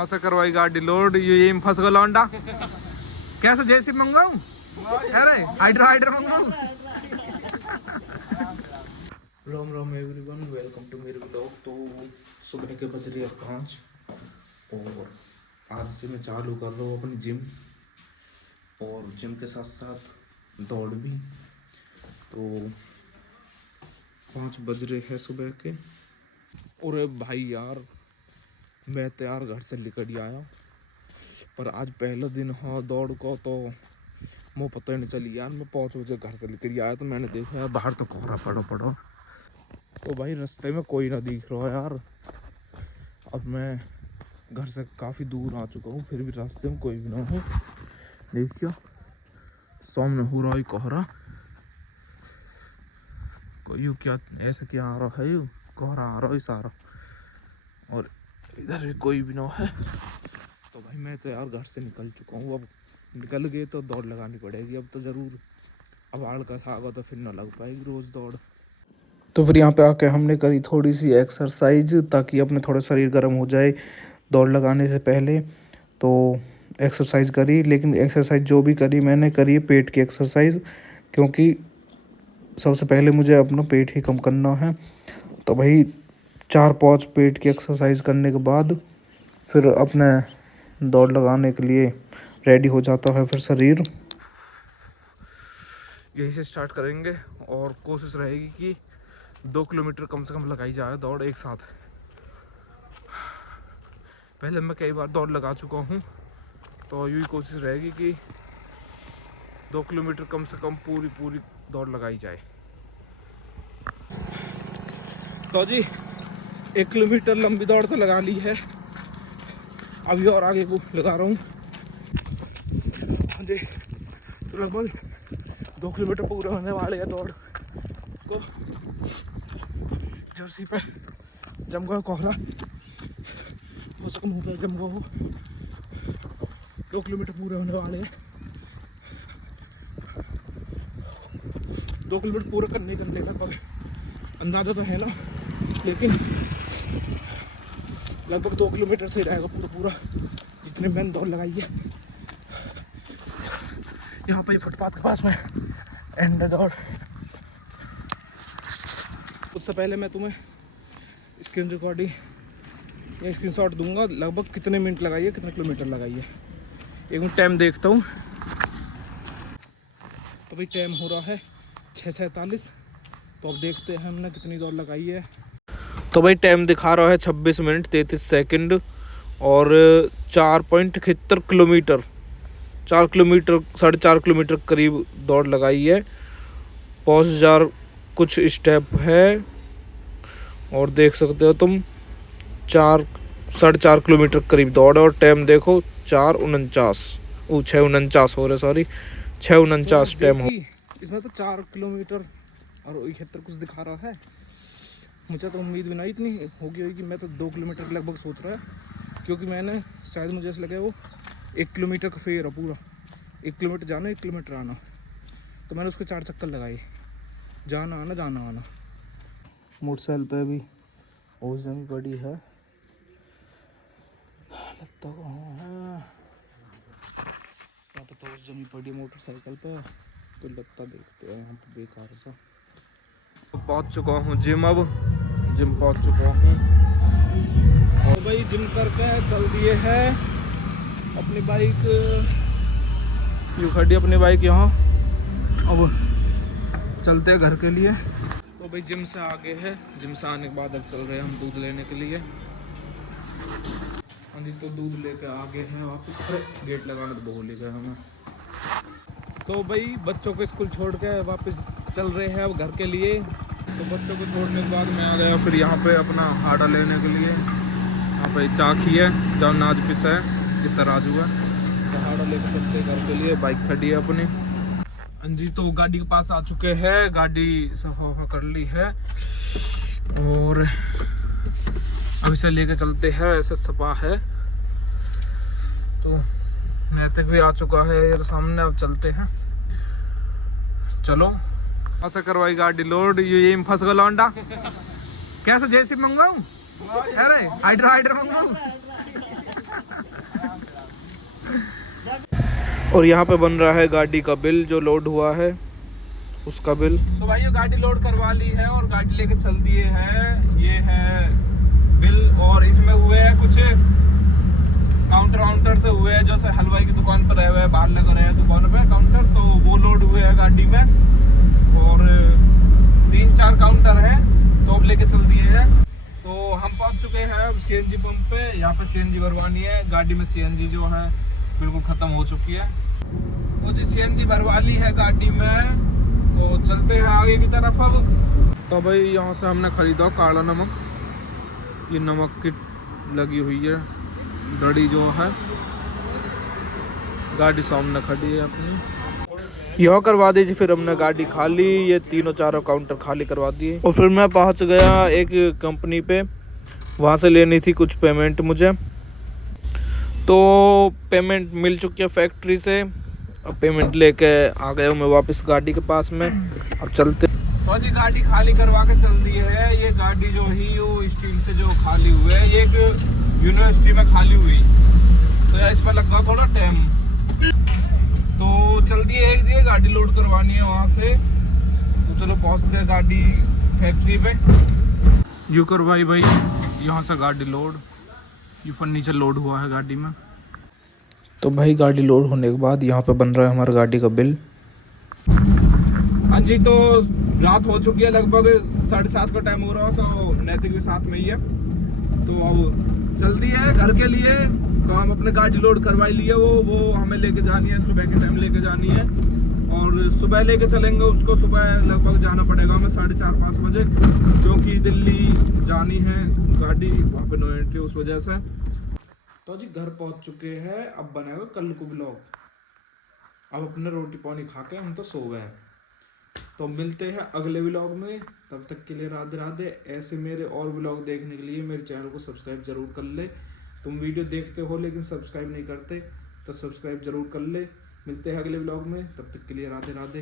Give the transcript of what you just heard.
ऐसा करवाई गाड़ी लोड ये में फंस गया लौंडा। कैसे जैसे मंगाऊं? अरे हाइड्रा मंगाऊं। Ram Ram everyone, welcome to मेरे ब्लॉग। तो सुबह के बज रहे 5 और आज से मैं चालू कर रहा हूँ अपनी जिम, और जिम के साथ साथ दौड़ भी। तो 5 बज रहे हैं सुबह के। और भाई यार, मैं तो यार घर से निकल ही आया, पर आज पहला दिन हाँ दौड़ को, तो मुझे पता ही नहीं चली यार। मैं 5 बजे घर से निकल ही आया तो मैंने देखा यार बाहर तो कोहरा पड़ो। तो भाई रास्ते में कोई ना दिख रहा यार। अब मैं घर से काफ़ी दूर आ चुका हूँ, फिर भी रास्ते में कोई भी ना हो। देखियो सामने हो रहा है कोहरा। कोई क्या ऐसा क्या आ रहा है, कोहरा आ रहा है सारा, और इधर भी कोई भी ना है। तो भाई मैं तो यार घर से निकल चुका हूँ। अब निकल गए तो दौड़ लगानी पड़ेगी अब तो ज़रूर। अब आड़ का सागा तो फिर ना लग पाएगी रोज़ दौड़। तो फिर यहाँ पे आके हमने करी थोड़ी सी एक्सरसाइज, ताकि अपने थोड़ा शरीर गर्म हो जाए दौड़ लगाने से पहले। तो एक्सरसाइज करी, लेकिन एक्सरसाइज जो भी करी मैंने करी है पेट की एक्सरसाइज, क्योंकि सबसे पहले मुझे अपना पेट ही कम करना है। तो भाई 4-5 पेट की एक्सरसाइज करने के बाद फिर अपने दौड़ लगाने के लिए रेडी हो जाता है फिर शरीर। यहीं से स्टार्ट करेंगे और कोशिश रहेगी कि 2 किलोमीटर कम से कम लगाई जाए दौड़ एक साथ। पहले मैं कई बार दौड़ लगा चुका हूँ, तो यही कोशिश रहेगी कि 2 किलोमीटर कम से कम पूरी दौड़ लगाई जाए। तो जी 1 किलोमीटर लंबी दौड़ तो लगा ली है, अभी और आगे को लगा रहा हूँ। जी तो लगभग 2 किलोमीटर पूरे होने वाले हैं दौड़ को। जर्सी पे जम गया कोहरा, हो सके मुँह पर जम गया हो। 2 किलोमीटर पूरे होने वाले हैं। 2 किलोमीटर पूरा करने का पर अंदाज़ा तो है ना, लेकिन लगभग 2 किलोमीटर से रहेगा पूरा जितने मैंने दौड़ लगाई है। यहाँ पे फुटपाथ के पास में एंड दौड़। उससे पहले मैं तुम्हें स्क्रीन रिकॉर्डिंग या स्क्रीनशॉट दूंगा लगभग कितने मिनट लगाई है, कितने किलोमीटर लगाई है। एक मिनट टाइम देखता हूँ। तो भाई टाइम हो रहा है 6:47। तो अब देखते हैं हमने कितनी दौड़ लगाई है। तो भाई टाइम दिखा रहा है 26 मिनट 33 सेकंड और 4.71 किलोमीटर, 4 किलोमीटर 4.5 किलोमीटर करीब दौड़ लगाई है। 5000 कुछ स्टेप है, और देख सकते हो तुम 4.5 किलोमीटर करीब दौड़ है। और टाइम देखो 6:49 हो रहा, सॉरी 6:49 टाइम हो। इसमें तो 4 किलोमीटर और 71 कुछ दिखा रहा है। मुझे तो उम्मीद भी नहीं इतनी होगी। मैं तो 2 किलोमीटर लगभग सोच रहा है, क्योंकि मैंने शायद मुझे ऐसा लगे वो 1 किलोमीटर का फेयर है पूरा। 1 किलोमीटर जाना 1 किलोमीटर आना, तो मैंने उसके 4 चक्कर लगाए, जाना आना। मोटरसाइकिल पे भी ओस जमी पड़ी है, लगता कहाँ है यहाँ पे, तो ओस जमी पड़ी मोटरसाइकिल पे। तो लगता देखते हैं यहाँ पे बेकार सा। पहुँच चुका हूँ जिम, अब जिम पहुँच चुका हूँ। और भाई जिम करके चल दिए है अपनी बाइक, यूँ खड़ी अपनी बाइक यहाँ। अब चलते हैं घर के लिए। तो भाई जिम से आगे है, जिम से आने के बाद अब चल रहे हैं हम दूध लेने के लिए। हाँ जी, तो दूध लेके आगे हैं वापस। गेट लगाने तो भूल ही गए हमें। तो भाई बच्चों को स्कूल छोड़ के वापस चल रहे हैं अब घर के लिए। तो बच्चों को छोड़ने के बाद मैं आ गया फिर यहाँ पे अपना हाड़ा लेने के लिए। यहाँ पे चाखी है जब नाज पिस है जितना राजू है, तो हाड़ा लेकर चलते घर के लिए। बाइक खड़ी है अपनी। हाँ जी, तो गाड़ी के पास आ चुके हैं, गाड़ी सफा कर ली है और अब इसे लेके चलते हैं। ऐसे सपा है, तो नैतिक भी आ चुका है यार सामने। अब चलते हैं, चलो। ऐसा करवाई गाड़ी लोड ये में फंस गया लौंडा। कैसे जैसे मंगाऊं? अरे हाइड्रा मंगाऊं। और यहाँ पे बन रहा है गाड़ी का बिल जो लोड हुआ है उसका बिल। तो भाई ये गाड़ी लोड करवा ली है और गाड़ी लेके चल दिए हैं। ये है बिल और इसमें हुए हैं कुछ काउंटर से हुए हैं, जैसे हलवाई की दुकान पर रहे हुए हैं, बाहर लग रहे हैं दुकान पे काउंटर, तो वो लोड हुए हैं गाड़ी में। और 3-4 काउंटर हैं तो अब लेके चल दिए हैं। तो हम पहुंच चुके हैं अब सीएनजी पंप पे। यहाँ पे सीएनजी भरवानी है, गाड़ी में सीएनजी जो है बिल्कुल ख़त्म हो चुकी है। तो जी सीएनजी भरवा ली है गाड़ी में, तो चलते हैं आगे की तरफ अब। तो भाई यहाँ से हमने ख़रीदा काला नमक, ये नमक की लगी हुई है डड़ी जो है। गाड़ी सामने खड़ी है अपनी, यहाँ करवा दीजिए। फिर हमने गाड़ी खाली, ये 3-4 काउंटर खाली करवा दिए और फिर मैं पहुँच गया एक कंपनी पे, वहाँ से लेनी थी कुछ पेमेंट मुझे। तो पेमेंट मिल चुकी है फैक्ट्री से, अब पेमेंट लेके आ गया हूँ मैं वापस गाड़ी के पास में। अब चलते। तो जी गाड़ी खाली करवा के चल दी है। ये गाड़ी जो ही वो स्टील से जो खाली हुए है, ये एक यूनिवर्सिटी में खाली हुई, तो इस पर लगा थोड़ा टाइम। तो चल दिए एक दिए, गाड़ी लोड करवानी है वहाँ से। तो चलो पहुँचते हैं गाड़ी फैक्ट्री पे। यू करवाई भाई यहाँ से गाड़ी लोड, ये फर्नीचर लोड हुआ है गाड़ी में। तो भाई गाड़ी लोड होने के बाद यहाँ पे बन रहा है हमारी गाड़ी का बिल। हाँ जी, तो रात हो चुकी है, लगभग 7:30 का टाइम हो रहा है। तो नैतिक भी साथ में ही है, तो अब जल्दी है घर के लिए। तो हम अपने गाड़ी लोड करवाई लिए, वो हमें लेके जानी है, सुबह के टाइम लेके जानी है। और सुबह लेके चलेंगे उसको, सुबह लगभग जाना पड़ेगा हमें 4:30-5 बजे, क्योंकि दिल्ली जानी है गाड़ी, वहाँ पे नो एंट्री उस वजह से। तो जी घर पहुँच चुके हैं, अब बनेगा कल को ब्लॉग। अब अपने रोटी पानी खा के हम तो सो गए हैं। तो मिलते हैं अगले व्लॉग में, तब तक के लिए राधे राधे। ऐसे मेरे और व्लॉग देखने के लिए मेरे चैनल को सब्सक्राइब जरूर कर ले। तुम वीडियो देखते हो लेकिन सब्सक्राइब नहीं करते, तो सब्सक्राइब जरूर कर ले। मिलते हैं अगले व्लॉग में, तब तक के लिए राधे राधे।